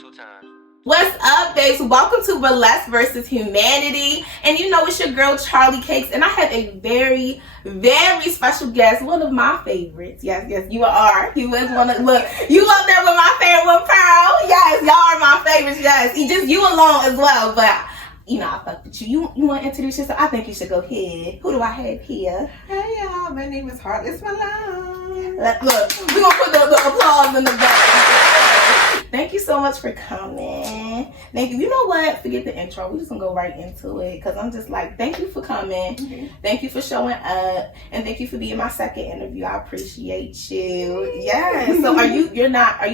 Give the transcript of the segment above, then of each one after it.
2 times. What's up, babes? Welcome to Burlesque vs. Humanity. And you know it's your girl, Charlie Cakes. And I have a very, very special guest. One of my favorites. Yes, you are. You was one of, look, you up there with my favorite one, Perle. Yes, y'all are my favorites. Yes, just you alone as well. But, you know, I fuck with you. You want to introduce yourself? I think you should go ahead. Who do I have here? Hey, y'all. My name is Hartless, Malone. Look, we're going to put the applause in the back. Thank you so much for coming. Thank you. You know what? Forget the intro. We're just going to go right into it because I'm just like, thank you for coming. Mm-hmm. Thank you for showing up. And thank you for being my second interview. I appreciate you. Yes. So are you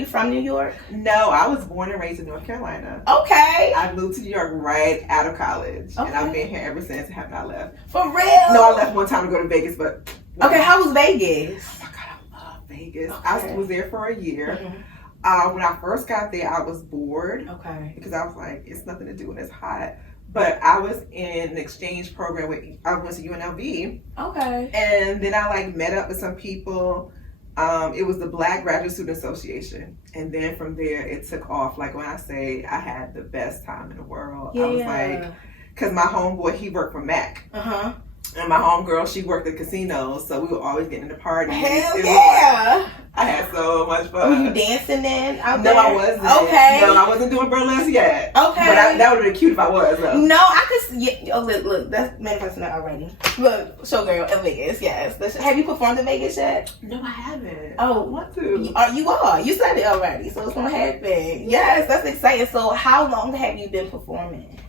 from New York? No, I was born and raised in North Carolina. Okay. I moved to New York right out of college. Okay. And I've been here ever since. Have not left. For real? No, I left one time to go to Vegas, but... Okay, how was Vegas? Oh my God, I love Vegas. Okay. I was there for a year. Mm-hmm. When I first got there, I was bored. Okay. Because I was like, it's nothing to do when it's hot. But I was in an exchange program I went to UNLV. Okay. And then I met up with some people. It was the Black Graduate Student Association. And then from there, it took off. Like when I say I had the best time in the world, yeah. I was like, because my homeboy, he worked for MAC. Uh-huh. And my homegirl, she worked at casinos, so we were always getting into parties. Hell yeah! I had so much fun. Were you dancing then? No, I wasn't. Okay. No, I wasn't doing burlesque yet. Okay. But that would have been cute if I was, though. No, I could see. Yeah, oh, look, that's manifesting that already. Look, showgirl in Vegas, yes. Have you performed in Vegas yet? No, I haven't. Oh. I want to. You are. You said it already, so it's going to happen. Yes, that's exciting. So how long have you been performing?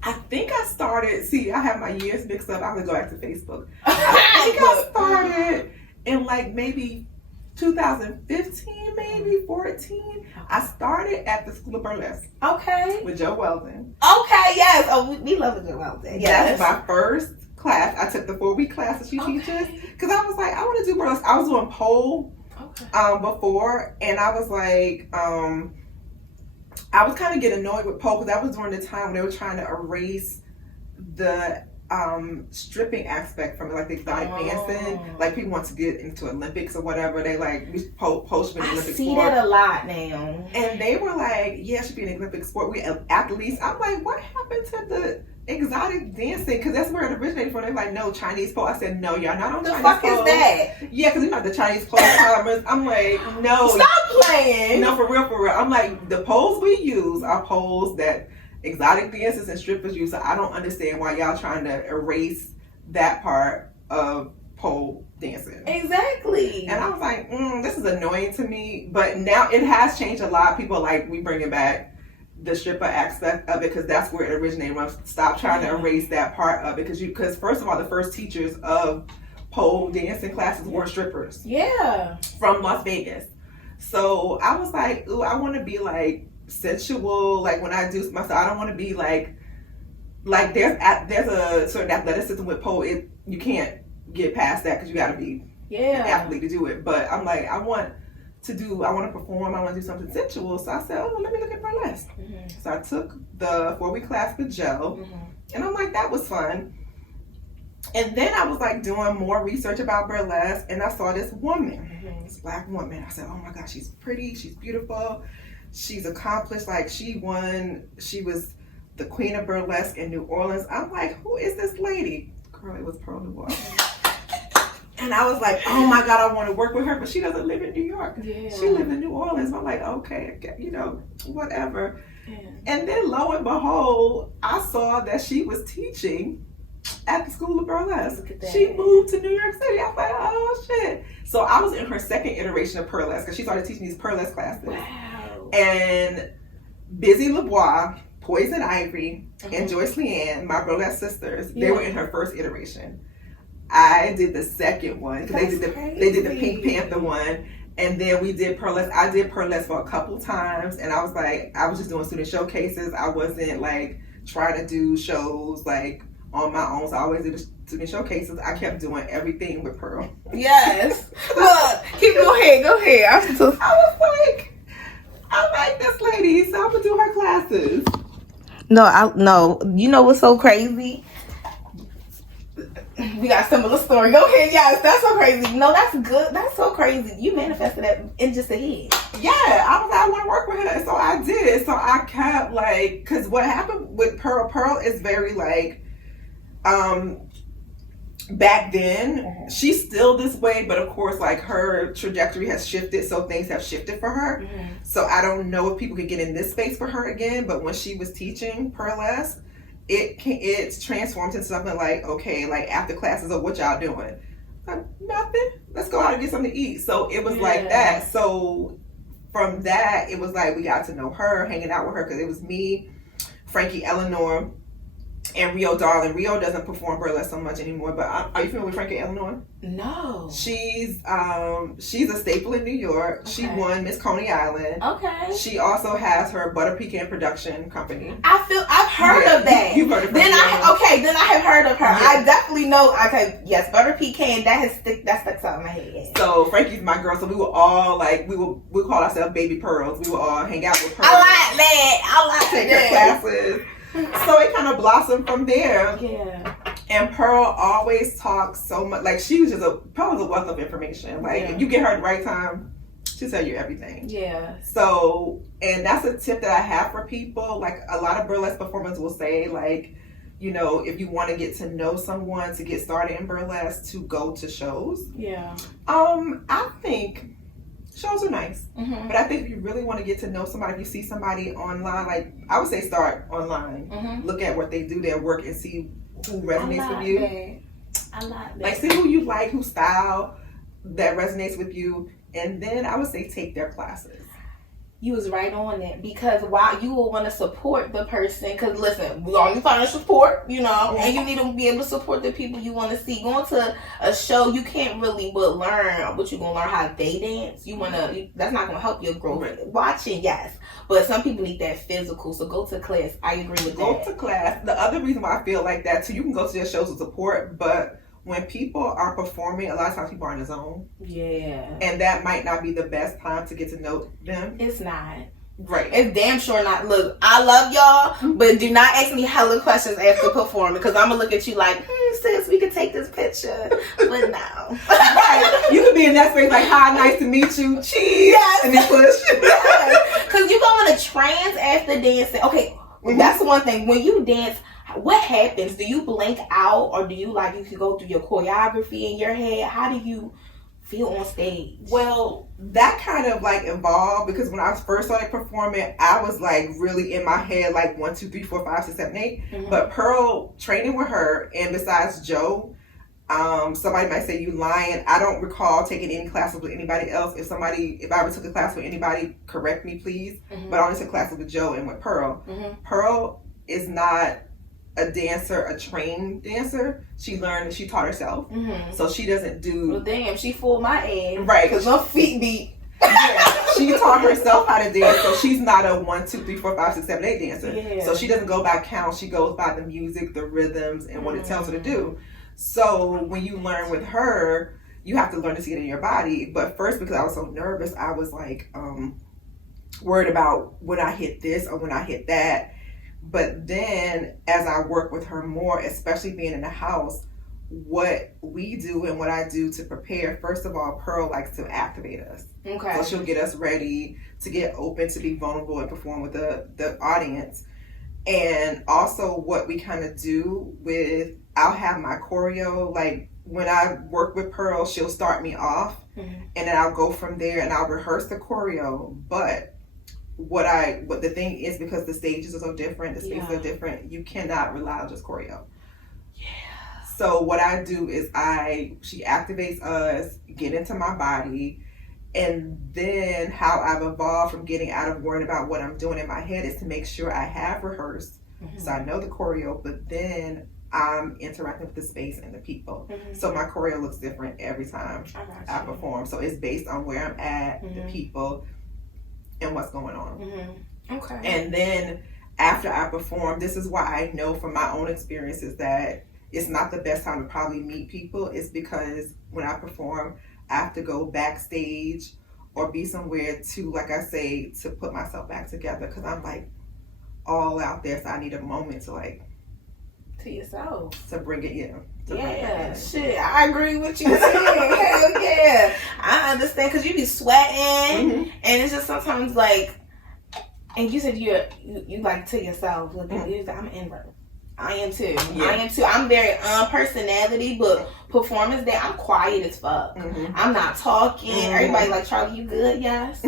I think I started, I have my years mixed up. I'm going to go back to Facebook. I think I started in maybe 2015, maybe 14. I started at the School of Burlesque. Okay. With Joe Weldon. Okay, yes. Oh, we love Joe Weldon. Yes. That's my first class. I took the 4-week class that she teaches. Because I was like, I want to do burlesque. I was doing pole before. And I was like, I was kind of getting annoyed with pole because that was during the time when they were trying to erase the stripping aspect from it, like the exotic dancing. Like people want to get into Olympics or whatever. They pole should be an Olympic sport. I see that a lot now. And they were like, yeah, it should be an Olympic sport. We athletes. I'm like, what happened to the exotic dancing? Because that's where it originated from. They're like, no, Chinese pole. I said, no, y'all not on Chinese pole. The fuck is that? Yeah, because you know the Chinese pole climbers. I'm like, no. Stop playing. No, for real. I'm like, the poles we use are poles that exotic dancers and strippers use. So I don't understand why y'all trying to erase that part of pole dancing. Exactly. And I was like, this is annoying to me. But now it has changed a lot. People we bringing back the stripper aspect of it because that's where it originated from. Stop trying to erase that part of it because first of all, the first teachers of pole dancing classes were strippers. Yeah. From Las Vegas. So I was like, ooh, I want to be sensual. When I do myself, I don't want to be there's a certain athleticism with pole. You can't get past that because you got to be an athlete to do it. But I'm like, I want to perform. I want to do something sensual. So I said, oh, let me look at burlesque. Mm-hmm. So I took the 4-week class with Joe, and I'm like, that was fun. And then I was doing more research about burlesque, and I saw this woman, this Black woman. I said, oh my God, she's pretty, she's beautiful, she's accomplished. She was the queen of burlesque in New Orleans. I'm like, who is this lady? Girl, it was Perle. And I was like, oh my God, I want to work with her, but she doesn't live in New York. Yeah. She lives in New Orleans. I'm like, okay, whatever. Yeah. And then lo and behold, I saw that she was teaching at the School of Burlesque. She moved to New York City. I was like, oh shit. So I was in her second iteration of Burlesque because she started teaching these Burlesque classes. Wow. And Busy LeBois, Poison Ivory, and Joyce Leanne, my Burlesque sisters, they were in her first iteration. I did the second one because they did the Pink Panther one, and then we did Burlesque. I did Burlesque for a couple times, and I was just doing student showcases. I wasn't trying to do shows on my own. So I always did student showcases. I kept doing everything with Perle. Yes. Look, go ahead. I was like, I like this lady, so I'm gonna do her classes. No. You know what's so crazy? We got a similar story. Go ahead. Yes, that's so crazy. No, that's good. That's so crazy. You manifested that in just a head. Yeah, I was like, I want to work with her. So I did. So I kept like, because what happened with Perle is very like, back then, she's still this way, but of course, like her trajectory has shifted, so things have shifted for her. So I don't know if people could get in this space for her again, but when she was teaching Burlesque, it's transformed into something like, okay, like after classes, what y'all doing? Like, nothing. Let's go out and get something to eat. So it was like that. So from that, it was like we got to know her, hanging out with her, because it was me, Frankie Eleanor, and Rio Darling. Rio doesn't perform burlesque so much anymore, but are you familiar with Frankie Eleanor? No. She's a staple in New York. Okay. She won Miss Coney Island. Okay. She also has her Butter Pecan production company. I've heard of that. You've heard of her. Then I have heard of her. Yeah. I definitely know. Okay, yes, Butter Pecan. That sticks out in my head. So Frankie's my girl. So we were all like, we call ourselves Baby Pearls. We would all hang out with her. I like that. Take her classes. So it kind of blossomed from there. Yeah. And Perle always talks so much. Like Perle was a wealth of information. Like if you get her at the right time, she'll tell you everything. Yeah. So, and that's a tip that I have for people. Like a lot of burlesque performers will say, like, you know, if you want to get to know someone to get started in burlesque, to go to shows. Yeah. I think shows are nice, but I think if you really want to get to know somebody, if you see somebody online, like I would say start online, look at what they do, their work, and see who resonates with you. I like that. Like see who you like, whose style that resonates with you, and then I would say take their classes. You was right on it, because while you will want to support the person, because listen, we all need financial support, you know, and you need to be able to support the people you want to see. Going to a show, you can't really learn what you're going to learn how they dance. That's not going to help your growth. Right. Watching, yes, but some people need that physical, so go to class. I agree with that. Go to class. The other reason why I feel like that too, you can go to their shows with support, but when people are performing, a lot of times people are in the zone. Yeah. And that might not be the best time to get to know them. It's not. Right. It's damn sure not. Look, I love y'all, but do not ask me hella questions after performing, because I'm going to look at you like, sis, we could take this picture. But no. Right. You could be in that space like, hi, nice to meet you. Cheese. Yes. And then push. Because you go in a trance after dancing. Okay, that's one thing. When you dance, what happens? Do you blank out, or do you you can go through your choreography in your head? How do you feel on stage? Well, that kind of evolved, because when I first started performing, I was really in my head 1, 2, 3, 4, 5, 6, 7, 8. But Perle, training with her, and besides Joe, somebody might say you lying. I don't recall taking any classes with anybody else. If I ever took a class with anybody, correct me please. But I only took classes with Joe and with Perle. Perle is not a dancer, a trained dancer. She taught herself. So she doesn't do... Well, damn, she fooled my ass. Right. Because her feet beat. Yeah, she taught herself how to dance. So she's not a 1, 2, 3, 4, 5, 6, 7, 8 dancer. Yeah. So she doesn't go by count. She goes by the music, the rhythms, and what it tells her to do. So when you learn with her, you have to learn to see it in your body. But first, because I was so nervous, I was worried about when I hit this or when I hit that. But then as I work with her more, especially being in the house, what we do and what I do to prepare, first of all, Perle likes to activate us. Okay. So she'll get us ready to get open, to be vulnerable and perform with the audience. And also what we kind of do with, I'll have my choreo, when I work with Perle, she'll start me off and then I'll go from there and I'll rehearse the choreo. But what the thing is, because the stages are so different, the spaces are different, you cannot rely on just choreo. Yeah. So what I do is she activates us, get into my body, and then how I've evolved from getting out of worrying about what I'm doing in my head is to make sure I have rehearsed, so I know the choreo, but then I'm interacting with the space and the people. So my choreo looks different every time I perform. So it's based on where I'm at, the people, and what's going on. Okay. And then after I perform, this is why I know from my own experiences that it's not the best time to probably meet people. It's because when I perform, I have to go backstage or be somewhere to, like I say, to put myself back together, because I'm all out there. So I need a moment to to yourself, to bring it Yeah, shit, I agree with you too. Hell yeah, I understand because you be sweating, and it's just sometimes like, and you said you like to yourself, like I'm an introvert. I am too. Yeah. I am too. I'm very personality, but performance day, I'm quiet as fuck. I'm not talking. Everybody like, Charlie, you good? Yes.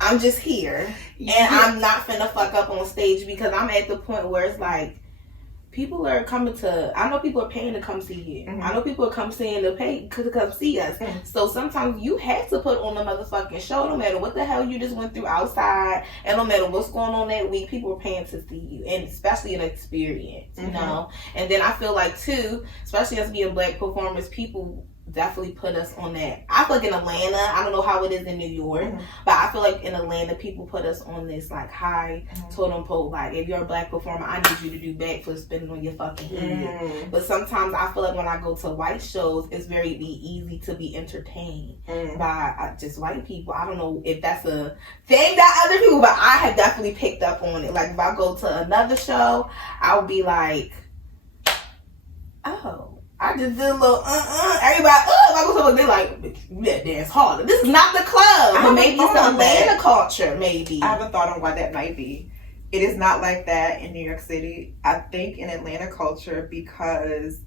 I'm just here, and I'm not finna fuck up on stage because I'm at the point where it's like, people are coming to, I know people are paying to come see you. I know people are saying to pay to come see us. So sometimes you have to put on a motherfucking show, no matter what the hell you just went through outside, and no matter what's going on that week, people are paying to see you, and especially an experience, you know? And then I feel like too, especially us being Black performers, people definitely put us on that. I feel like in Atlanta, I don't know how it is in New York, but I feel like in Atlanta, people put us on this like high totem pole. Like, if you're a Black performer, I need you to do backflips spinning on your fucking head. But sometimes I feel like when I go to white shows, it's very easy to be entertained by just white people. I don't know if that's a thing that other people, but I have definitely picked up on it. Like, if I go to another show, I'll be like, oh, I just did a little everybody they're like, you better dance harder. This is not the club. But maybe it's the Atlanta culture, maybe. I have a thought on why that might be. It is not like that in New York City. I think in Atlanta culture, because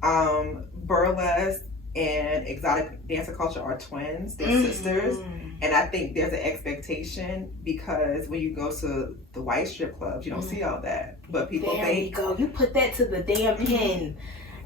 burlesque and exotic dancer culture are twins, they're sisters. And I think there's an expectation because when you go to the white strip clubs, you don't see all that. But people there you go. You put that to the damn pin.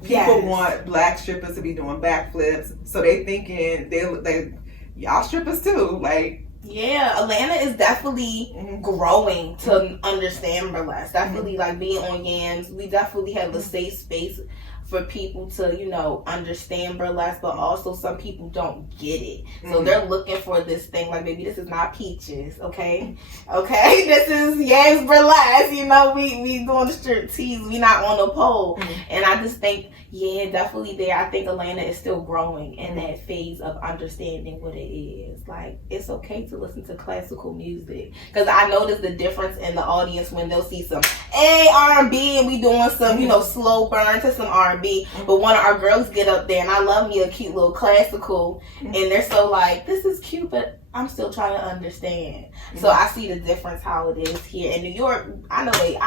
People want Black strippers to be doing backflips, so they thinking they y'all strippers too. Like, yeah, Atlanta is definitely growing to understand burlesque. Definitely like being on Yams, we definitely have a safe space for people to, you know, understand burlesque, but also some people don't get it. So they're looking for this thing like, maybe this is not Peaches, okay? Okay, this is Yams burlesque, you know, we doing the strip tease, we not on the pole. And I just think, yeah, definitely there. I think Atlanta is still growing in that phase of understanding what it is. Like, it's okay to listen to classical music. Because I notice the difference in the audience when they'll see some R&B and we doing some, you know, slow burn to some R&B. But one of our girls get up there, and I love me a cute little classical, and they're so like, this is cute, but I'm still trying to understand. So I see the difference how it is here in New York. I know they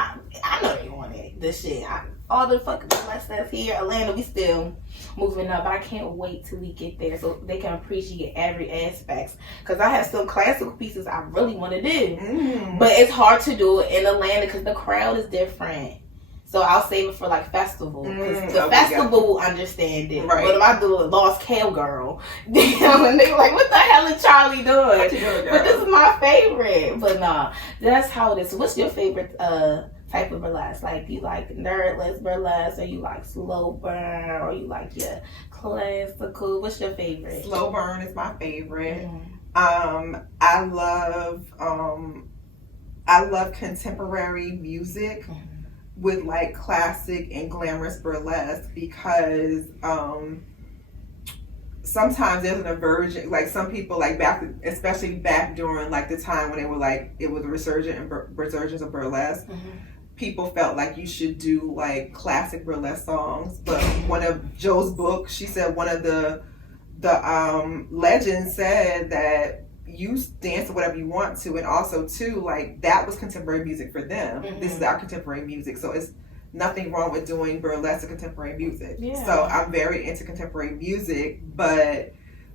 want it. This shit. All the fucking burlesque that's here, Atlanta, we still moving up. I can't wait till we get there so they can appreciate every aspect. Because I have some classical pieces I really want to do. But it's hard to do it in Atlanta because the crowd is different. So I'll save it for like festival. Because the festival will understand it. Right. But if I do a Lost Cowgirl, damn, and they like, what the hell is Charlie doing? But this is my favorite. But nah, that's how it is. So what's your favorite type of burlesque? Like, you like nerdless burlesque, or you like slow burn, or you like your classical? What's your favorite? Slow burn is my favorite. I love contemporary music with like classic and glamorous burlesque because sometimes there's an aversion, like some people like especially back during like the time when they were like, it was a resurgence of burlesque. People felt like you should do like classic burlesque songs, but one of Joe's book, she said one of the legends said that you dance to whatever you want to, and also too, like, that was contemporary music for them. This is our contemporary music, so it's nothing wrong with doing burlesque and contemporary music. So I'm very into contemporary music, but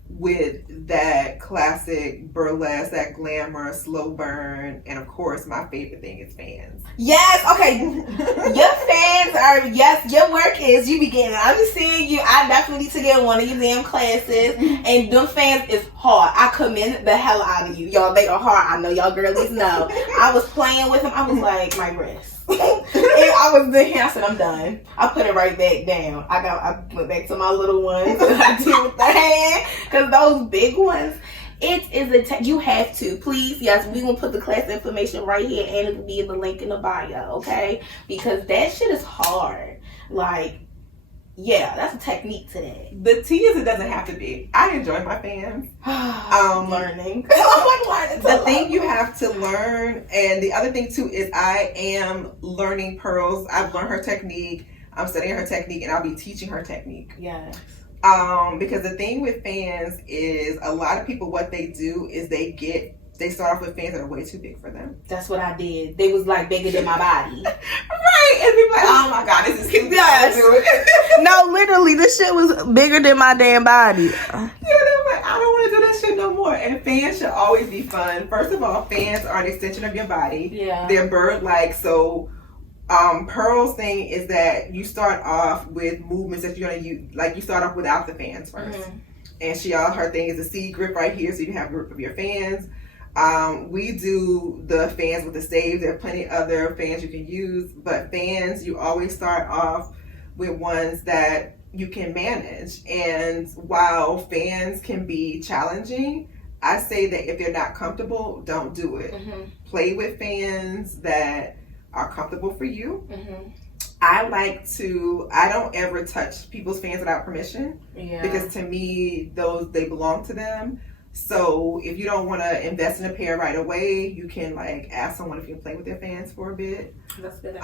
with that classic burlesque, that glamour, slow burn, and of course my favorite thing is fans. Yes, okay. Your fans are, yes, your work is, you be getting, I'm just seeing you, I definitely need to get one of your damn classes, and them fans is hard. I commend the hell out of you. Y'all, they are hard. I know y'all girlies know. I was playing with them, I was like, my wrist. And I was there, I said, I'm done. I put it right back down. I went back to my little ones and I did with the hand, because those big ones, it is you have to, please, yes, we gonna put the class information right here, and it'll be in the link in the bio, okay? Because that shit is hard. Like, yeah, that's a technique to that. The T is, it doesn't have to be. I enjoy my fans. Learning. The thing you have to learn, and the other thing too is I am learning Pearls. I've learned her technique, I'm studying her technique, and I'll be teaching her technique. Yes. Because the thing with fans is a lot of people, what they do is they start off with fans that are way too big for them. That's what I did. They was like bigger than my body. Right. And people like, oh my God, this is cute. Yes. No, literally, this shit was bigger than my damn body. Yeah, they're like, I don't want to do that shit no more. And fans should always be fun. First of all, fans are an extension of your body. Yeah. They're bird-like. So Perle's thing is that you start off with movements that you're going to use. Like, you start off without the fans first. Mm-hmm. And her thing is a C grip right here, so you can have a grip of your fans. We do the fans with the staves. There are plenty of other fans you can use, but fans, you always start off with ones that you can manage. And while fans can be challenging, I say that if you're not comfortable, don't do it. Mm-hmm. Play with fans that are comfortable for you. Mm-hmm. I don't ever touch people's fans without permission. Yeah. Because to me, they belong to them. So if you don't want to invest in a pair right away, you can like ask someone if you can play with their fans for a bit. That's good.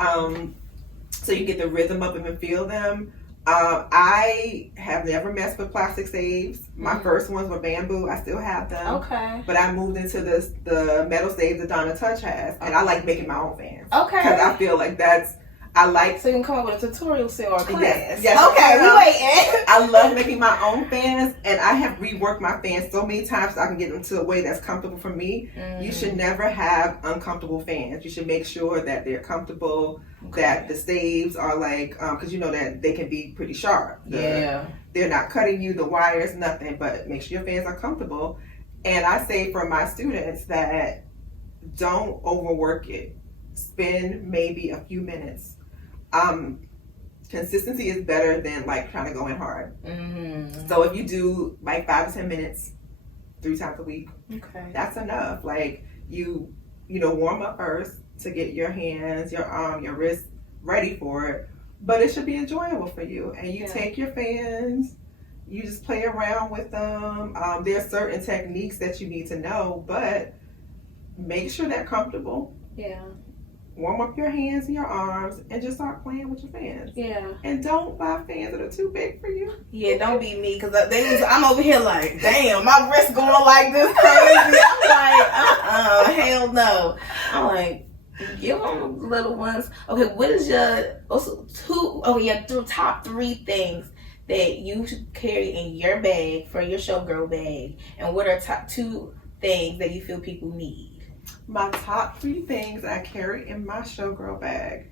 So you get the rhythm up and feel them. I have never messed with plastic staves. My first ones were bamboo. I still have them. Okay. But I moved into the metal staves that Donna Touch has, and I like making my own fans. Okay. Because I feel like so you can come up with a tutorial set or a class. Yes. Okay, we waiting. I love making my own fans, and I have reworked my fans so many times so I can get them to a way that's comfortable for me. You should never have uncomfortable fans. You should make sure that they're comfortable, that the staves are like, because you know that they can be pretty sharp. They're not cutting you, the wires, nothing, but make sure your fans are comfortable. And I say for my students that don't overwork it. Spend maybe a few minutes. Consistency is better than like trying to go in hard. Mm-hmm. So if you do like 5 to 10 minutes 3 times a week, that's enough. Like you warm up first to get your hands, your arm, your wrist ready for it. But it should be enjoyable for you. And you take your fans, you just play around with them. There are certain techniques that you need to know, but make sure they're comfortable. Yeah. Warm up your hands and your arms and just start playing with your fans. Yeah. And don't buy fans that are too big for you. Yeah, don't be me, because I'm over here like, damn, my wrist going like this crazy. I'm like, hell no. I'm like, give them little ones. Okay, what is your top 3 things that you should carry in your bag for your showgirl bag? And what are top 2 things that you feel people need? My top 3 things I carry in my showgirl bag.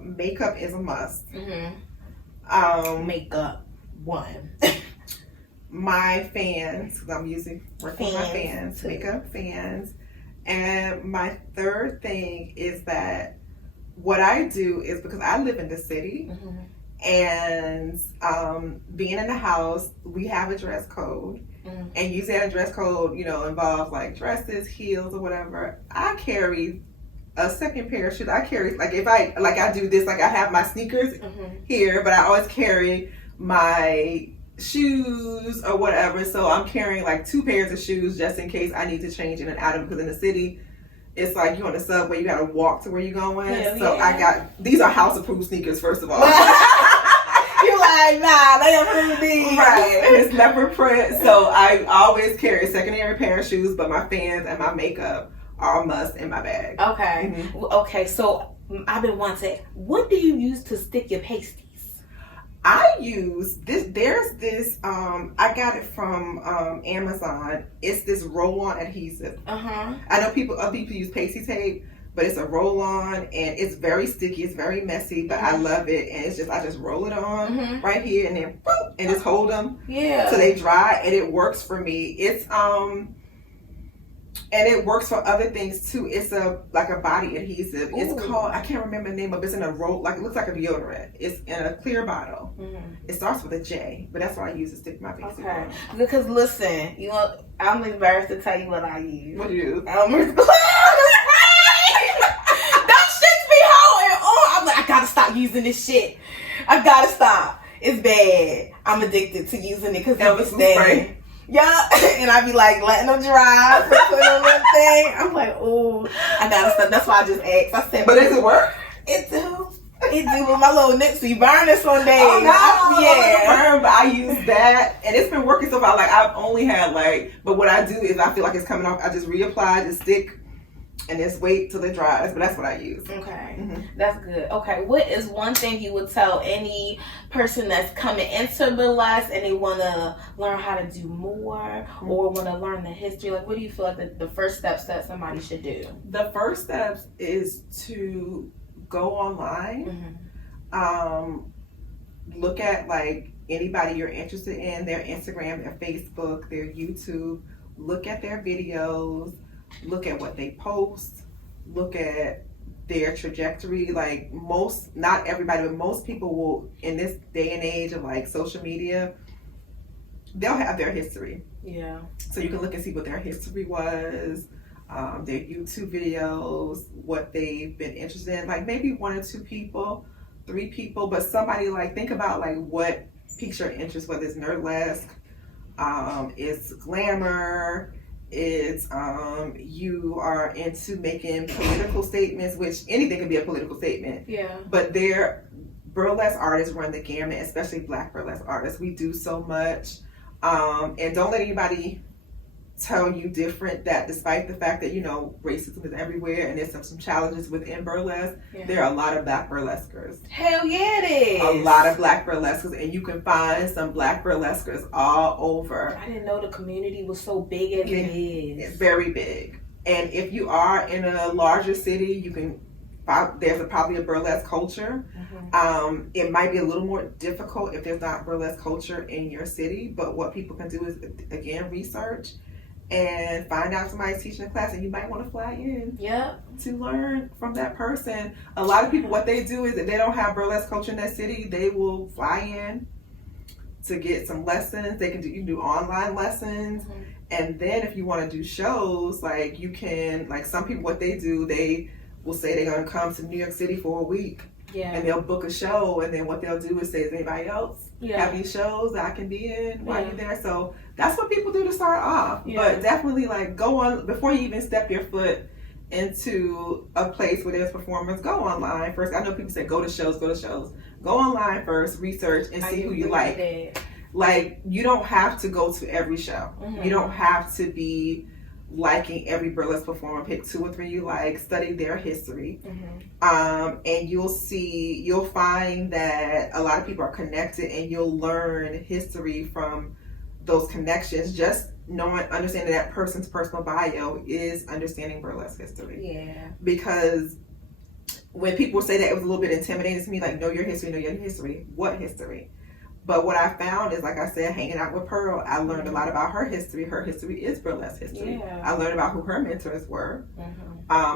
Makeup is a must. Mm-hmm. Makeup, 1. My fans, because I'm working with my fans. Makeup, fans. And my 3rd thing is that what I do is, because I live in the city, and being in the house, we have a dress code. And using that dress code, involves like dresses, heels, or whatever. I carry a second pair of shoes. I carry, like, if I do this, like I have my sneakers here, but I always carry my shoes or whatever. So I'm carrying like 2 pairs of shoes just in case I need to change in and out of them, because in the city, it's like you're on the subway, you gotta walk to where you're going. These are house approved sneakers, first of all. You're like, nah, they approved these. Right. And it's leopard print. So I always carry a secondary pair of shoes, but my fans and my makeup are a must in my bag. Okay. Mm-hmm. Okay, so I've been wanting, what do you use to stick your pasties? I use this, there's this, I got it from Amazon. It's this roll-on adhesive. I know other people use pasty tape, but it's a roll-on, and it's very sticky. It's very messy, but I love it. And it's just, I just roll it on right here, and then boop, and just hold them so they dry, and it works for me. It's and it works for other things too. It's like a body adhesive. Ooh. It's called, I can't remember the name of it. It's in a roll, like it looks like a deodorant. It's in a clear bottle. It starts with a J, but that's what I use to stick my face. Okay. Because listen, I'm embarrassed to tell you what I use. What do you use? I gotta stop using this shit. I gotta stop. It's bad. I'm addicted to using it because it was staying. Yeah, and I be like letting them dry, putting on that thing. I'm like, oh, I gotta stop. That's why I just asked. I said, but does it work? It do. It do with my little nips be burning some days. Oh no, Yeah. burn, but I use that, and it's been working so far. Like I've only had but what I do is I feel like it's coming off. I just reapply the stick, and just wait till it dries. But that's what I use. Okay, Mm-hmm. that's good. Okay, what is one thing you would tell any person that's coming into burlesque and they want to learn how to do more or want to learn the history? Like, what do you feel like the first steps that somebody should do? The first steps is to go online, look at like anybody you're interested in, their Instagram, their Facebook, their YouTube, look at their videos, look at what they post, look at their trajectory. Like not everybody, but most people will, in this day and age of like social media, they'll have their history. Yeah. So you can look and see what their history was, their YouTube videos, what they've been interested in, like maybe 1 or 2 people, 3 people, but somebody like, think about like what piques your interest, whether it's nerdlesque, it's glamour, it's you are into making political statements, which anything can be a political statement. Yeah. But burlesque artists run the gamut, especially Black burlesque artists. We do so much. And don't let anybody tell you different, that despite the fact that, racism is everywhere and there's some challenges within burlesque, there are a lot of Black burlesquers. Hell yeah, it is. A lot of Black burlesquers, and you can find some Black burlesquers all over. I didn't know the community was so big as it is. It's very big. And if you are in a larger city, there's probably a burlesque culture. It might be a little more difficult if there's not burlesque culture in your city, but what people can do is, again, research and find out somebody's teaching a class, and you might want to fly in to learn from that person. A lot of people, what they do is, if they don't have burlesque culture in their city, they will fly in to get some lessons. You can do online lessons. And then if you want to do shows, like you can, like some people, what they do, they will say they're going to come to New York City for a week. And they'll book a show, and then what they'll do is say, is anybody else have these shows that I can be in while you're there? So that's what people do to start off. But definitely, like, go on, before you even step your foot into a place where there's performers, go online first. I know people say go to shows. Go online first, research, and see who you like. Like, you don't have to go to every show. You don't have to be liking every burlesque performer. Pick 2 or 3 you like, study their history, and you'll find that a lot of people are connected, and you'll learn history from those connections. Just understanding that person's personal bio is understanding burlesque history. Because when people say that, it was a little bit intimidating to me, like, know your history. What history? But what I found is, like I said, hanging out with Perle, I learned a lot about her history. Her history is burlesque history. I learned about who her mentors were.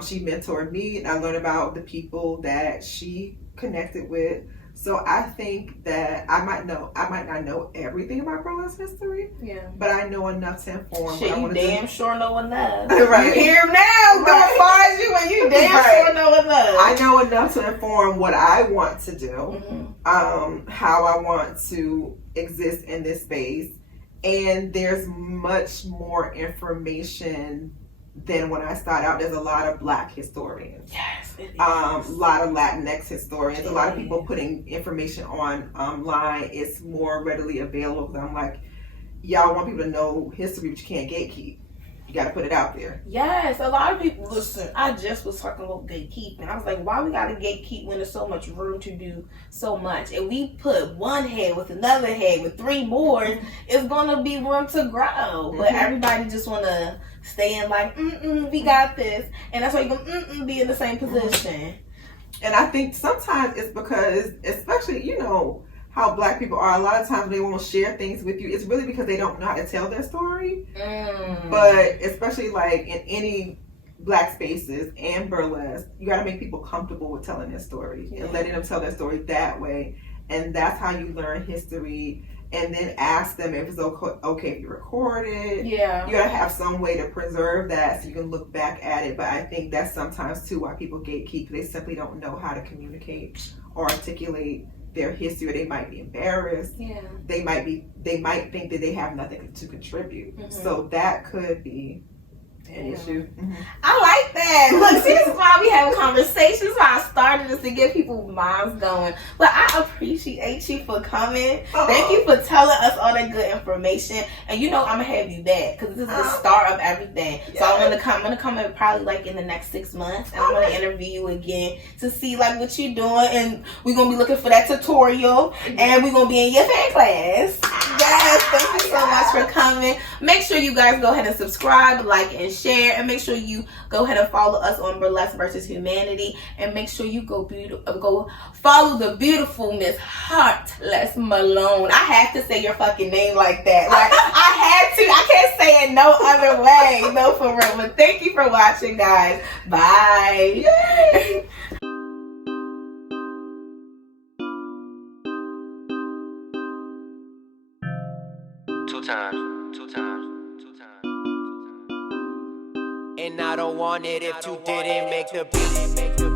She mentored me, and I learned about the people that she connected with. So I think that I might not know everything about burlesque history, but I know enough to inform. Shit, you damn sure know enough. Right. You hear him now, go as far as you, and you damn sure know enough. I know enough to inform what I want to do, how I want to exist in this space, and there's much more information than when I started out. There's a lot of Black historians. Yes, it is. A lot of Latinx historians. A lot of people putting information online. It's more readily available. I'm like, y'all want people to know history, but you can't gatekeep. You got to put it out there. Yes, a lot of people, listen, I just was talking about gatekeeping. I was like, why we got to gatekeep when there's so much room to do so much? And we put one head with another head with 3 more, it's going to be room to grow. But everybody just want to stay in like, we got this. And that's why you're going to be in the same position. And I think sometimes it's because, especially, how Black people are, a lot of times they won't share things with you. It's really because they don't know how to tell their story. But especially like in any Black spaces and burlesque, you got to make people comfortable with telling their story and letting them tell their story that way. And that's how you learn history. And then ask them if it's okay if you record it. You gotta have some way to preserve that so you can look back at it. But I think that's sometimes too why people gatekeep. They simply don't know how to communicate or articulate their history, or they might be embarrassed. They might think that they have nothing to contribute. So that could be issue. I like that. Look, see, this is why we have conversations. Why I started this to get people's minds going. But I appreciate you for coming. Thank you for telling us all that good information. And you know I'm gonna have you back because this is the start of everything. Yes. So I'm gonna come in probably like in the next 6 months, and I'm gonna interview you again to see like what you're doing, and we're gonna be looking for that tutorial, and we're gonna be in your fan class. Yes, thank you so much for coming. Make sure you guys go ahead and subscribe, like, and share, and make sure you go ahead and follow us on Burlesque vs. Humanity, and make sure you go follow the beautiful Miss Hartless Malone. I have to say your fucking name like that. Like I had to. I can't say it no other way. No, for real. But thank you for watching, guys. Bye. Yay. Two times. And I don't want it if you didn't make the beat.